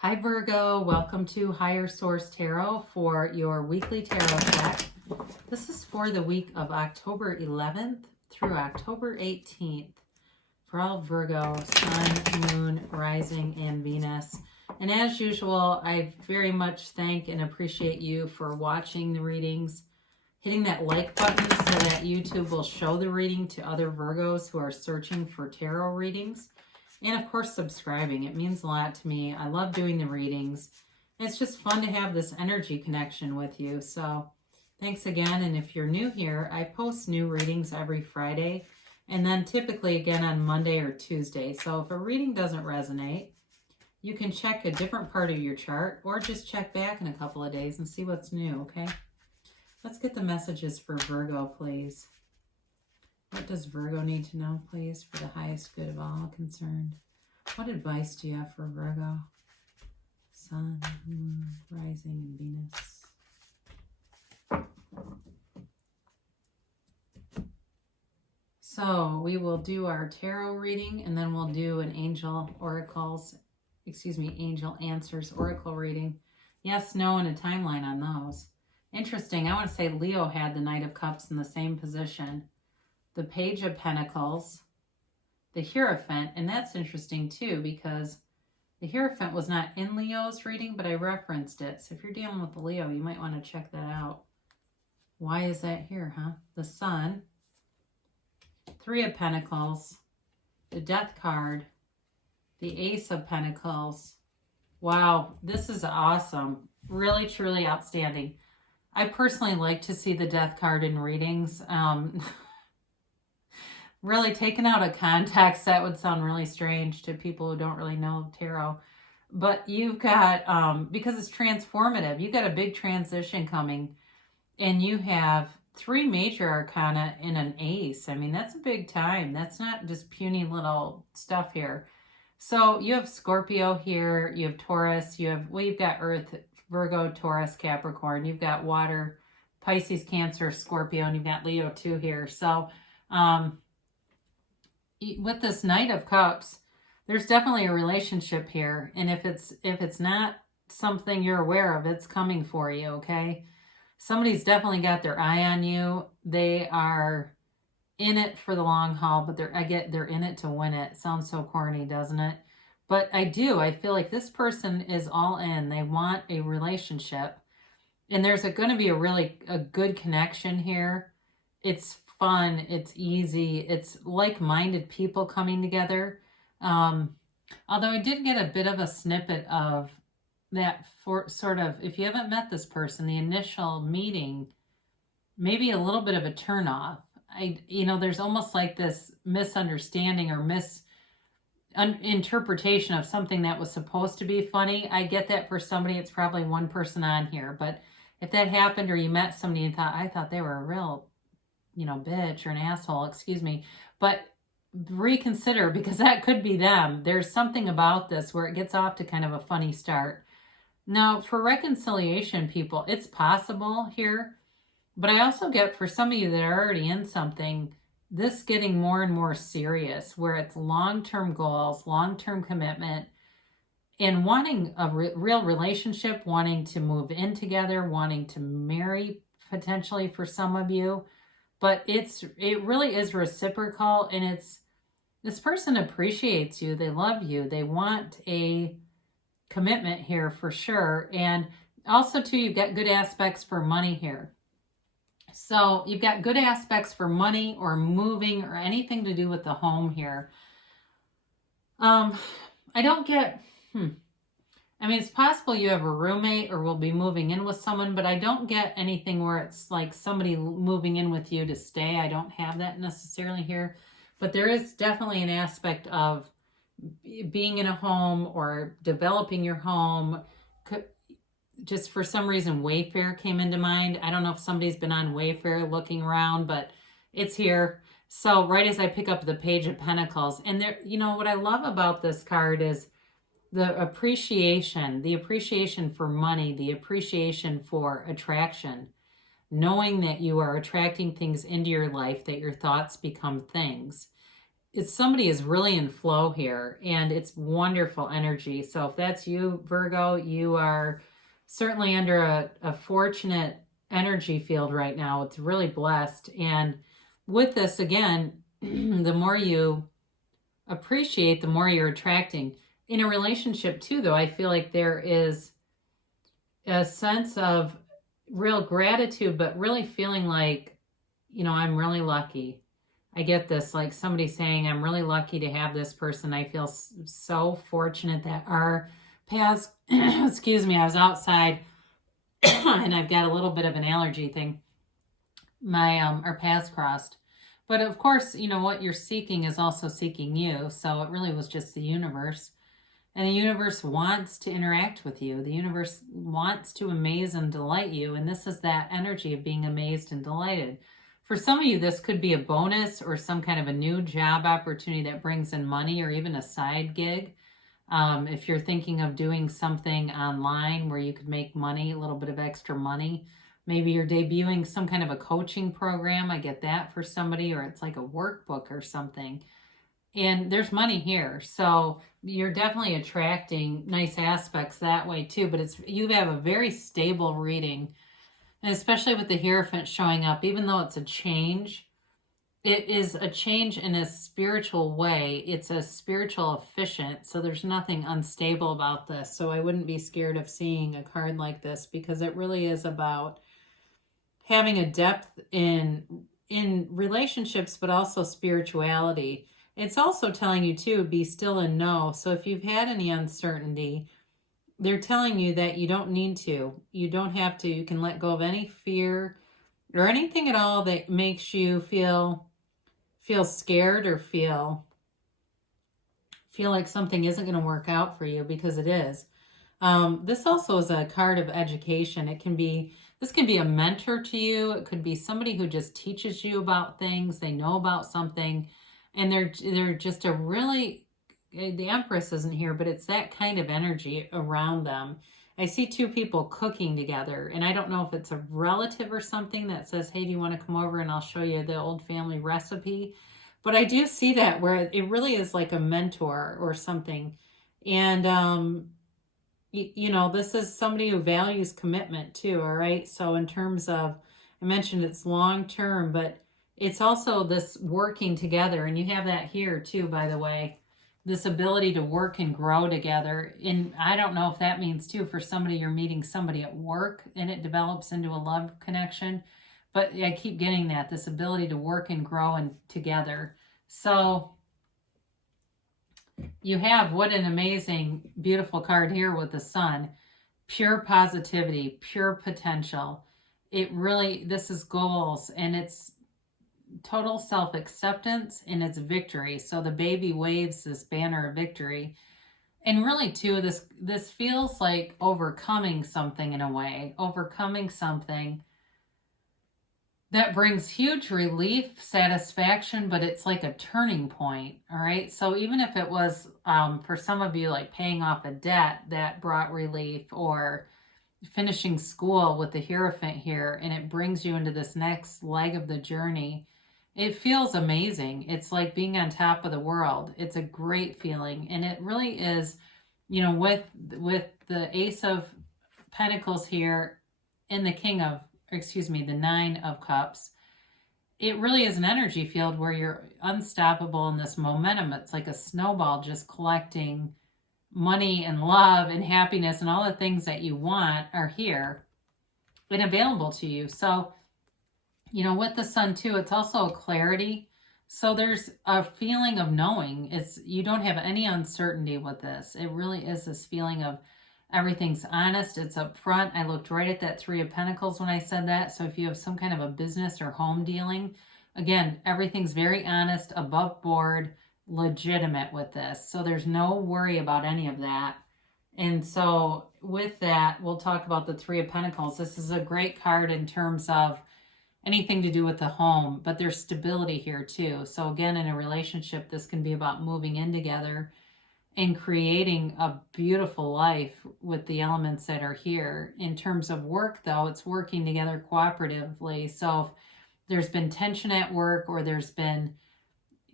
Hi Virgo, welcome to Higher Source Tarot for your weekly tarot deck. This is for the week of October 11th through October 18th for all Virgo, Sun, Moon, Rising, and Venus. And as usual, I very much thank and appreciate you for watching the readings, hitting that like button so that YouTube will show the reading to other Virgos who are searching for tarot readings. And of course, subscribing. It means a lot to me. I love doing the readings. It's just fun to have this energy connection with you. So thanks again. And if you're new here, I post new readings every Friday and then typically again on Monday or Tuesday. So if a reading doesn't resonate, you can check a different part of your chart or just check back in a couple of days and see what's new, okay? Let's get the messages for Virgo, please. What does Virgo need to know, please, for the highest good of all concerned? What advice do you have for Virgo? Sun, Moon, Rising, and Venus. So we will do our tarot reading, and then we'll do an angel answers oracle reading. Yes, no, and a timeline on those. Interesting. I want to say Leo had the Knight of Cups in the same position. The Page of Pentacles, the Hierophant, and that's interesting too because the Hierophant was not in Leo's reading, but I referenced it. So if you're dealing with the Leo, you might want to check that out. Why is that here, huh? The Sun, Three of Pentacles, the Death card, the Ace of Pentacles. Wow, this is awesome. Really, truly outstanding. I personally like to see the Death card in readings. Really taken out of context, that would sound really strange to people who don't really know tarot. But you've got, because it's transformative, you've got a big transition coming. And you have three major arcana in an ace. I mean, that's a big time. That's not just puny little stuff here. So you have Scorpio here, you have Taurus, you've got Earth, Virgo, Taurus, Capricorn. You've got water, Pisces, Cancer, Scorpio, and you've got Leo too here. So, with this Knight of Cups, there's definitely a relationship here. And if it's not something you're aware of, it's coming for you, okay? Somebody's definitely got their eye on you. They are in it for the long haul, but they're in it to win it. Sounds so corny, doesn't it? But I feel like this person is all in. They want a relationship. And there's going to be a good connection here. It's fun, it's easy, it's like-minded people coming together. Although I did get a bit of a snippet of that for sort of, if you haven't met this person, the initial meeting, maybe a little bit of a turnoff. There's almost like this misunderstanding or misinterpretation of something that was supposed to be funny. I get that for somebody, it's probably one person on here, but if that happened or you met somebody and I thought they were a real bitch or an asshole, excuse me, but reconsider because that could be them. There's something about this where it gets off to kind of a funny start. Now, for reconciliation, people, it's possible here, but I also get for some of you that are already in something, this getting more and more serious where it's long-term goals, long-term commitment, and wanting a real relationship, wanting to move in together, wanting to marry potentially for some of you. But it really is reciprocal, and this person appreciates you. They love you. They want a commitment here for sure. And also too, you've got good aspects for money here. So you've got good aspects for money or moving or anything to do with the home here. I don't get, I mean, it's possible you have a roommate or will be moving in with someone, but I don't get anything where it's like somebody moving in with you to stay. I don't have that necessarily here, but there is definitely an aspect of being in a home or developing your home. Just for some reason, Wayfair came into mind. I don't know if somebody's been on Wayfair looking around, but it's here. So right as I pick up the Page of Pentacles, and there, what I love about this card is the appreciation for money, the appreciation for attraction, knowing that you are attracting things into your life, that your thoughts become things. it's somebody is really in flow here, and it's wonderful energy. So if that's you, Virgo, you are certainly under a fortunate energy field right now. It's really blessed. And with this, again, the more you appreciate, the more you're attracting. In a relationship too, though, I feel like there is a sense of real gratitude, but really feeling like, I'm really lucky. I get this, like somebody saying, I'm really lucky to have this person. I feel so fortunate that our paths, excuse me, I was outside and I've got a little bit of an allergy thing. Our paths crossed. But of course, what you're seeking is also seeking you. So it really was just the universe. And the universe wants to interact with you. The universe wants to amaze and delight you. And this is that energy of being amazed and delighted. For some of you, this could be a bonus or some kind of a new job opportunity that brings in money, or even a side gig. If you're thinking of doing something online where you could make money, a little bit of extra money, maybe you're debuting some kind of a coaching program. I get that for somebody, or it's like a workbook or something. And there's money here. So you're definitely attracting nice aspects that way too. But you have a very stable reading. And especially with the Hierophant showing up, even though it's a change, it is a change in a spiritual way. It's a spiritual efficient. So there's nothing unstable about this. So I wouldn't be scared of seeing a card like this, because it really is about having a depth in relationships, but also spirituality. It's also telling you too, be still and know. So if you've had any uncertainty, they're telling you that you don't need to. You don't have to. You can let go of any fear or anything at all that makes you feel scared or feel like something isn't going to work out for you, because it is. This also is a card of education. This can be a mentor to you. It could be somebody who just teaches you about things. They know about something, and they're just a really, the Empress isn't here, but it's that kind of energy around them. I see two people cooking together, and I don't know if it's a relative or something that says, hey, do you want to come over and I'll show you the old family recipe? But I do see that where it really is like a mentor or something. And, this is somebody who values commitment too, all right? So in terms of, I mentioned it's long-term, but it's also this working together. And you have that here too, by the way, this ability to work and grow together. And I don't know if that means too, for somebody, you're meeting somebody at work and it develops into a love connection. But I keep getting that, this ability to work and grow and together. So you have, what an amazing, beautiful card here with the Sun. Pure positivity, pure potential. This is goals, and it's total self-acceptance, and it's victory. So the baby waves this banner of victory. And really too, this feels like overcoming something in a way, overcoming something that brings huge relief, satisfaction, but it's like a turning point, all right? So even if it was, for some of you, like paying off a debt that brought relief, or finishing school with the Hierophant here, and it brings you into this next leg of the journey, it feels amazing. It's like being on top of the world. It's a great feeling. And it really is, with the Ace of Pentacles here and the Nine of Cups, it really is an energy field where you're unstoppable in this momentum. It's like a snowball just collecting money and love and happiness, and all the things that you want are here and available to you. So, with the Sun too, it's also a clarity. So there's a feeling of knowing. You don't have any uncertainty with this. It really is this feeling of everything's honest. It's up front. I looked right at that Three of Pentacles when I said that. So if you have some kind of a business or home dealing, again, everything's very honest, above board, legitimate with this. So there's no worry about any of that. And so with that, we'll talk about the Three of Pentacles. This is a great card in terms of anything to do with the home, but there's stability here too. So again, in a relationship, this can be about moving in together and creating a beautiful life with the elements that are here. In terms of work though, it's working together cooperatively. So if there's been tension at work, or there's been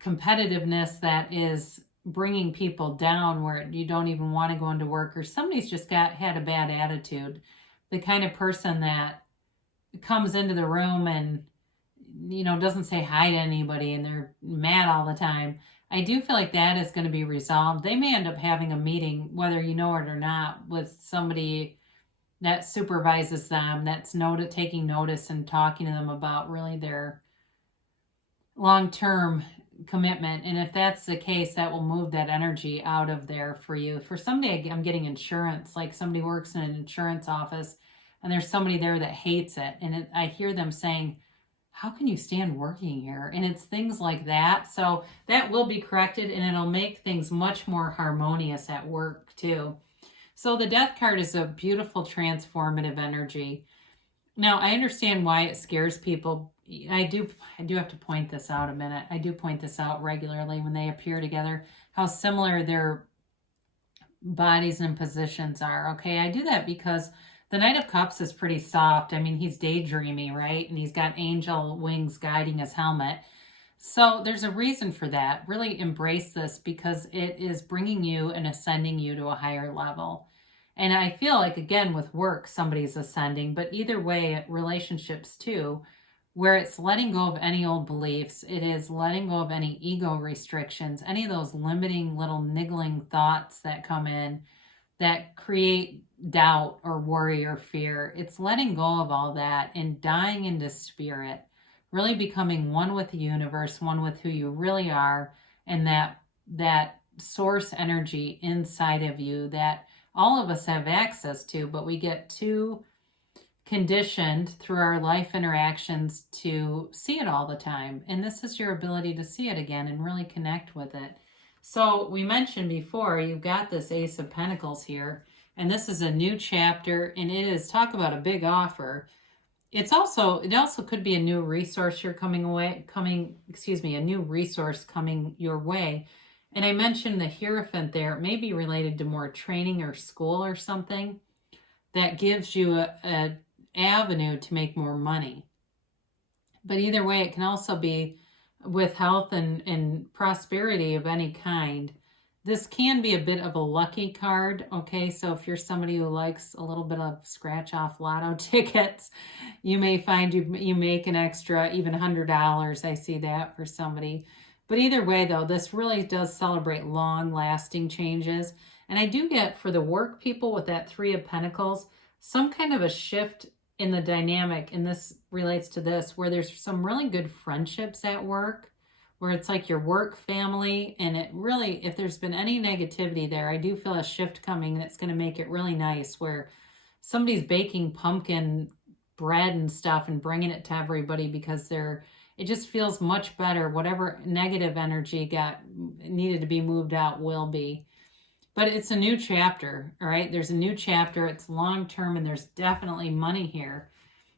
competitiveness that is bringing people down where you don't even want to go into work, or somebody's just had a bad attitude. The kind of person that comes into the room and, doesn't say hi to anybody and they're mad all the time. I do feel like that is going to be resolved. They may end up having a meeting, whether you know it or not, with somebody that supervises them, that's taking notice and talking to them about really their long-term commitment. And if that's the case, that will move that energy out of there for you. For somebody, I'm getting insurance, like somebody works in an insurance office and there's somebody there that hates it. And I hear them saying, how can you stand working here? And it's things like that. So that will be corrected, and it'll make things much more harmonious at work too. So the Death card is a beautiful transformative energy. Now, I understand why it scares people. I do have to point this out a minute. I do point this out regularly when they appear together, how similar their bodies and positions are. Okay, I do that because the Knight of Cups is pretty soft. I mean, he's daydreamy, right? And he's got angel wings guiding his helmet. So there's a reason for that. Really embrace this because it is bringing you and ascending you to a higher level. And I feel like, again, with work, somebody's ascending. But either way, relationships too, where it's letting go of any old beliefs. It is letting go of any ego restrictions, any of those limiting little niggling thoughts that come in that create doubt or worry or fear. It's letting go of all that and dying into spirit, really becoming one with the universe, one with who you really are, and that source energy inside of you that all of us have access to, but we get too conditioned through our life interactions to see it all the time. And this is your ability to see it again and really connect with it. So we mentioned before, you've got this Ace of Pentacles here, and this is a new chapter, and it is, talk about a big offer. It also could be a new resource a new resource coming your way. And I mentioned the Hierophant there. It may be related to more training or school or something that gives you a avenue to make more money. But either way, it can also be with health and prosperity of any kind. This can be a bit of a lucky card, okay? So if you're somebody who likes a little bit of scratch-off lotto tickets, you may find you make an extra, even $100. I see that for somebody. But either way, though, this really does celebrate long-lasting changes. And I do get, for the work people with that Three of Pentacles, some kind of a shift in the dynamic, and this relates to this, where there's some really good friendships at work, where it's like your work family, and it really, if there's been any negativity there, I do feel a shift coming that's going to make it really nice, where somebody's baking pumpkin bread and stuff and bringing it to everybody because it just feels much better. Whatever negative energy needed to be moved out will be. But it's a new chapter, all right? There's a new chapter. It's long-term, and there's definitely money here.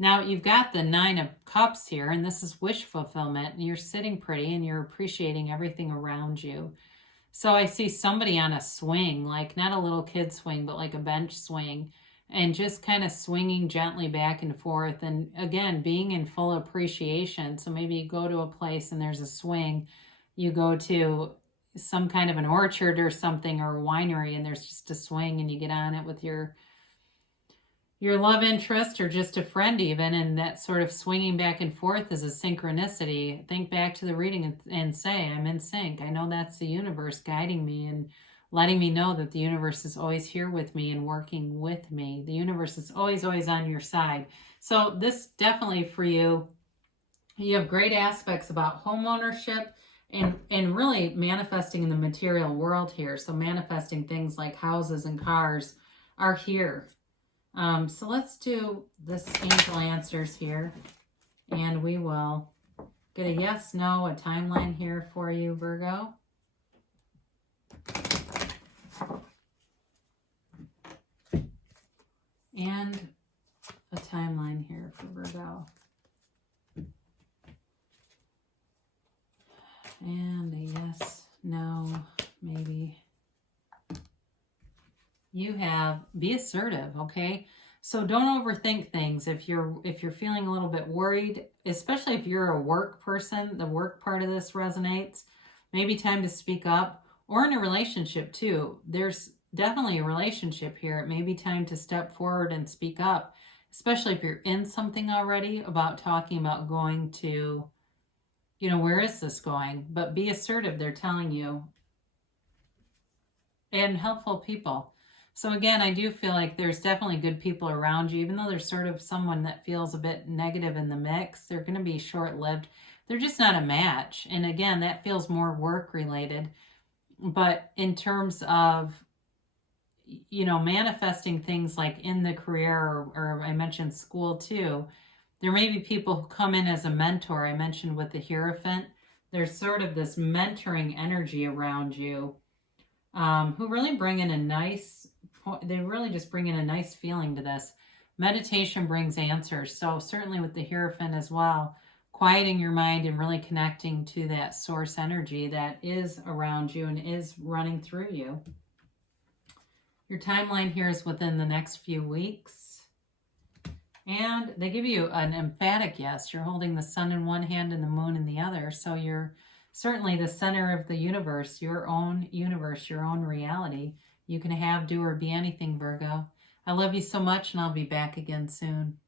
Now, you've got the Nine of Cups here, and this is wish fulfillment. And you're sitting pretty, and you're appreciating everything around you. So I see somebody on a swing, like not a little kid swing, but like a bench swing, and just kind of swinging gently back and forth. And again, being in full appreciation. So maybe you go to a place and there's a swing. You go to some kind of an orchard or something, or a winery, and there's just a swing, and you get on it with your love interest or just a friend even, and that sort of swinging back and forth is a synchronicity. Think back to the reading and say, I'm in sync. I know that's the universe guiding me and letting me know that the universe is always here with me and working with me. The universe is always, always on your side. So this definitely for you. You have great aspects about home ownership and really manifesting in the material world here. So manifesting things like houses and cars are here. So let's do this angel answers here, and we will get a yes, no, a timeline here for you, Virgo. And a timeline here for Virgo. And a yes, no, maybe. You have, be assertive, okay? So don't overthink things. If you're feeling a little bit worried, especially if you're a work person, the work part of this resonates. Maybe time to speak up, or in a relationship too. There's definitely a relationship here. It may be time to step forward and speak up, especially if you're in something already, about talking about going to, where is this going? But be assertive, they're telling you, and helpful people. So again, I do feel like there's definitely good people around you, even though there's sort of someone that feels a bit negative in the mix. They're going to be short-lived. They're just not a match. And again, that feels more work related. But in terms of, manifesting things like in the career, or I mentioned school too, there may be people who come in as a mentor. I mentioned with the Hierophant, there's sort of this mentoring energy around you, who really bring in a nice, they really just bring in a nice feeling to this. Meditation brings answers. So certainly with the Hierophant as well, quieting your mind and really connecting to that source energy that is around you and is running through you. Your timeline here is within the next few weeks. And they give you an emphatic yes. You're holding the sun in one hand and the moon in the other. So you're certainly the center of the universe, your own reality. You can have, do, or be anything, Virgo. I love you so much, and I'll be back again soon.